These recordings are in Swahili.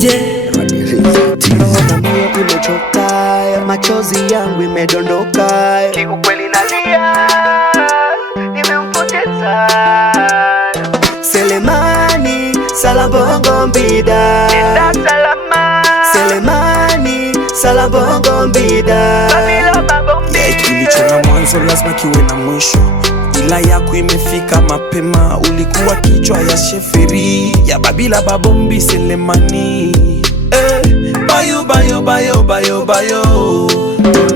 Je, naona moyo umechoka, machozi yangu imedondoka, kiukweli nalia, nimempoteza Selemani Salambongo Mbida. Nenda salama Selemani Salambongo Mbida. Kilicho na mwanzo lazima kiwe na mwisho, ila yako imefika mapema. Ulikuwa kichwa ya sheferi ya Babila Babombi Selemani. Bayo bayo bayo bayo bayo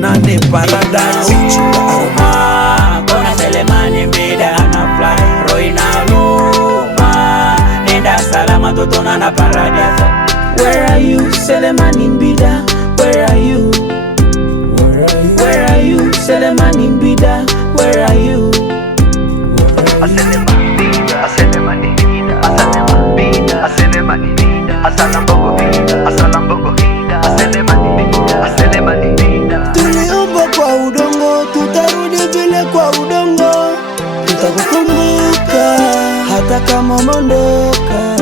Nane paradise Kona Selemani Mbida ana fly Roina Luma. Nenda salama totona na paradise. Where are you Selemani Mbida? Where are you? Where are you Selemani Mbida? Where are you? Selemani Mbida, Selemani Mbida, Selemani Mbida, Salambongo Mbida, Salambongo Mbida, Selemani Mbida, Selemani Mbida. Tuliomba kwa udongo, tutarudi vile kwa udongo. Tutakukumbuka hata kama umeondoka.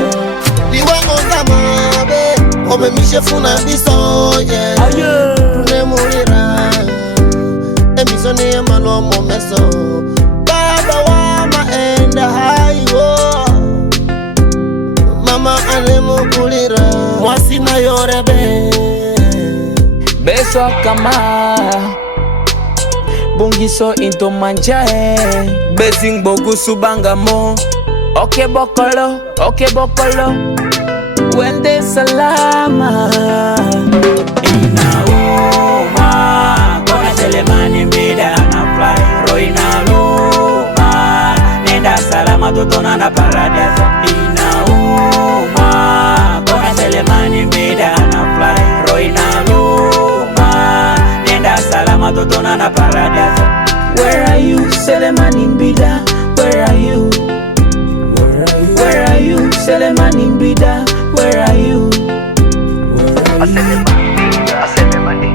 Liwango za mabe omemishefuna bisoye tunemulira emisoni ya malomo meso baba wa maenda haiwo mama anemukulira mwasina yorebe Beso kama bungiso into manjae Besing bogu subangamo. Okay bokolo Wende salama Inauma. Kona Selemani Mbida ana fly Roina Luma. Nenda salama totona na paradise. Inauma. Kona Selemani Mbida ana fly Roina Luma. Nenda salama totona na paradise. Where are you Selemani Mbida? Where are you? Where are you Selemani Mbida? Where are you? Selemani Mbida, Selemani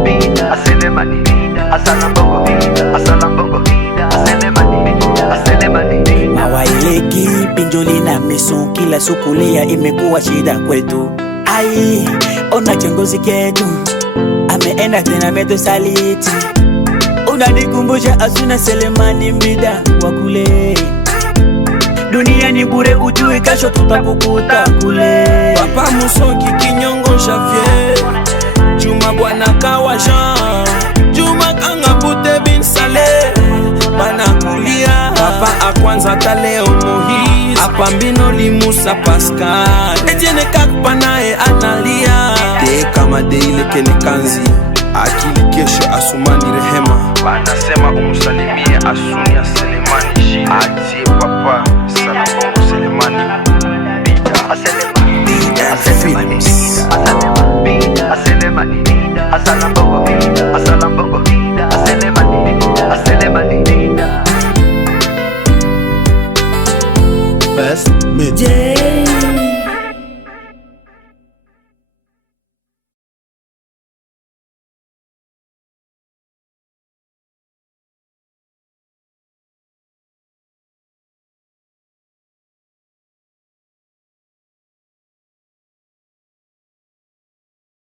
Mbida, Selemani Mbida, Salambongo Mbida, Salambongo Mbida, Selemani Mbida, Selemani Mbida. Mawaileki pinjoli na miso kila sukulia imekuwa shida kwetu. Ai, ona chengozi ketu ameenda tena meto saliti. Unanikumbusha asuna Selemani Mbida wakule. Dunia ni bure ujui kasho tutakukuta kule. Papa Musoki Kinyongo Javier Juma Bwana Kawajan Juma Kangabute bin Saleh Banakulia Papa Akwanza Taleo Mohis Apambino Limusa Pascal Etienne Kakpanae analia De kama de ile kenikanzi Akili kesho Asumani Rehema Wanasema umsalimie Asunia Selemani Jini Atie papa Salambongo Selemani Mbida. Selemani Mbida, Selemani Mbida, Selemani Mbida, Salambongo Mbida.